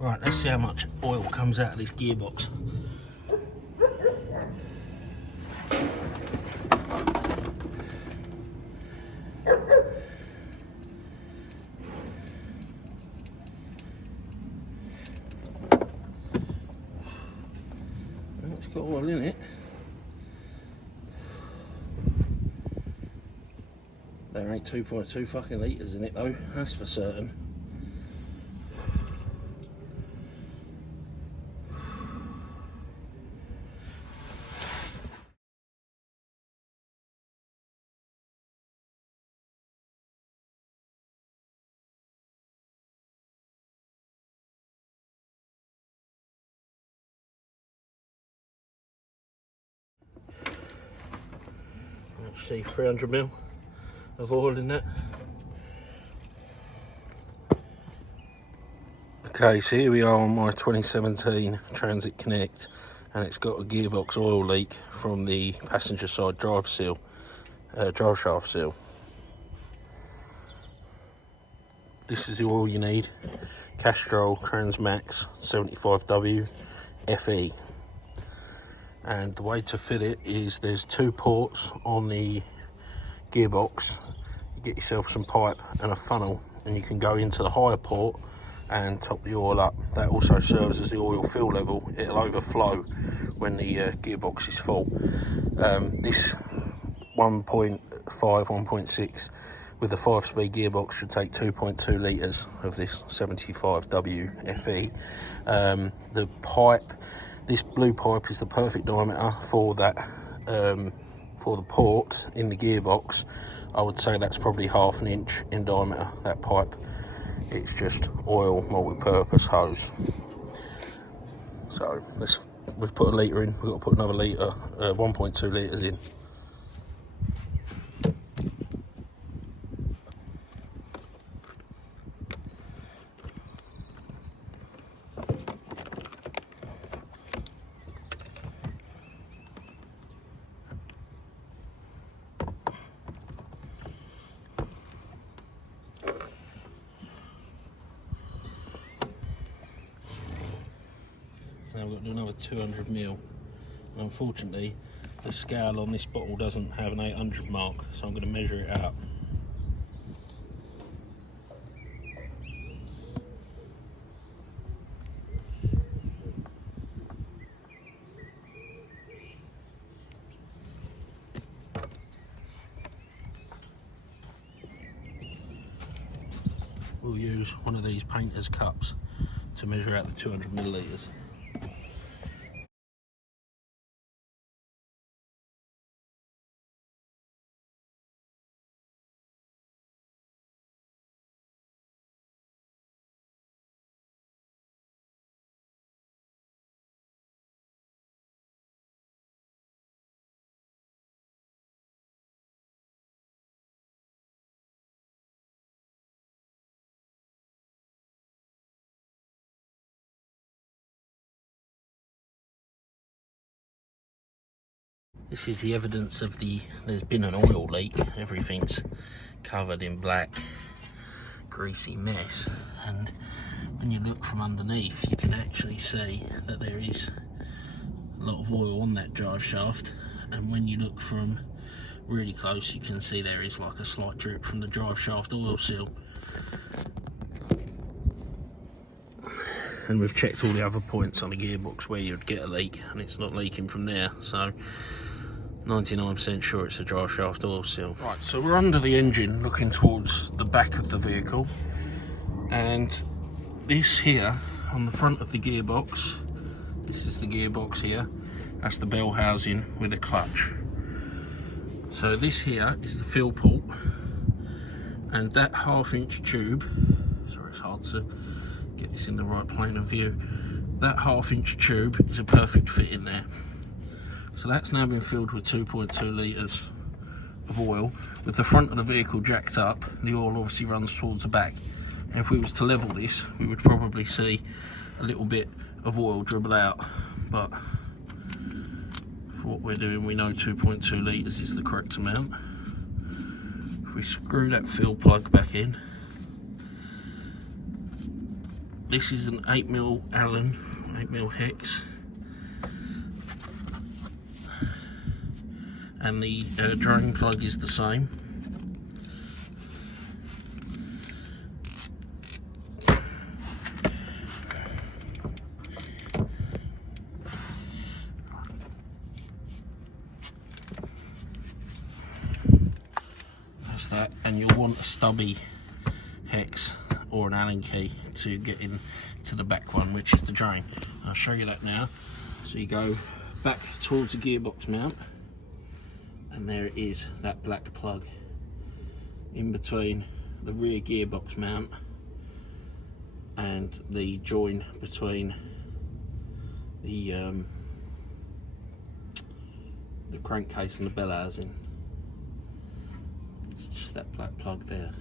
Right, let's see how much oil comes out of this gearbox. Well, it's got oil in it. There ain't 2.2 fucking litres in it though, that's for certain. Let's see, 300ml of oil in that. Okay, so here we are on my 2017 Transit Connect, and it's got a gearbox oil leak from the passenger side drive shaft seal. This is the oil you need, Castrol Transmax 75W FE. And the way to fit it is there's two ports on the gearbox. You get yourself some pipe and a funnel, and you can go into the higher port and top the oil up. That also serves as the oil fill level. It'll overflow when the gearbox is full. This 1.5, 1.6 with the 5-speed gearbox should take 2.2 litres of this 75W FE. The pipe, this blue pipe is the perfect diameter for that, for the port in the gearbox. I would say that's probably 1/2 inch in diameter, that pipe. It's just oil multi-purpose hose. So we've put a litre in, we've got to put another litre, 1.2 litres in. So we've got to do another 200ml. And unfortunately, the scale on this bottle doesn't have an 800 mark, so I'm going to measure it out. We'll use one of these painter's cups to measure out the 200 millilitres. This is the evidence of there's been an oil leak. Everything's covered in black, greasy mess. And when you look from underneath, you can actually see that there is a lot of oil on that drive shaft. And when you look from really close, you can see there is like a slight drip from the drive shaft oil seal. And we've checked all the other points on the gearbox where you'd get a leak, and it's not leaking from there. So 99% sure it's a drive shaft oil seal. Right, so we're under the engine looking towards the back of the vehicle, and this here on the front of the gearbox, this is the gearbox here, that's the bell housing with a clutch. So this here is the fill port, and that 1/2 inch tube, sorry it's hard to get this in the right plane of view, that 1/2 inch tube is a perfect fit in there. So that's now been filled with 2.2 litres of oil. With the front of the vehicle jacked up, the oil obviously runs towards the back. And if we was to level this, we would probably see a little bit of oil dribble out. But for what we're doing, we know 2.2 litres is the correct amount. If we screw that fill plug back in, this is an 8mm Allen, 8mm hex, and the drain plug is the same. That's that, and you'll want a stubby hex or an Allen key to get in to the back one, which is the drain. I'll show you that now. So you go back towards the gearbox mount, and there it is, that black plug in between the rear gearbox mount and the join between the crankcase and the bell housing. It's just that black plug there.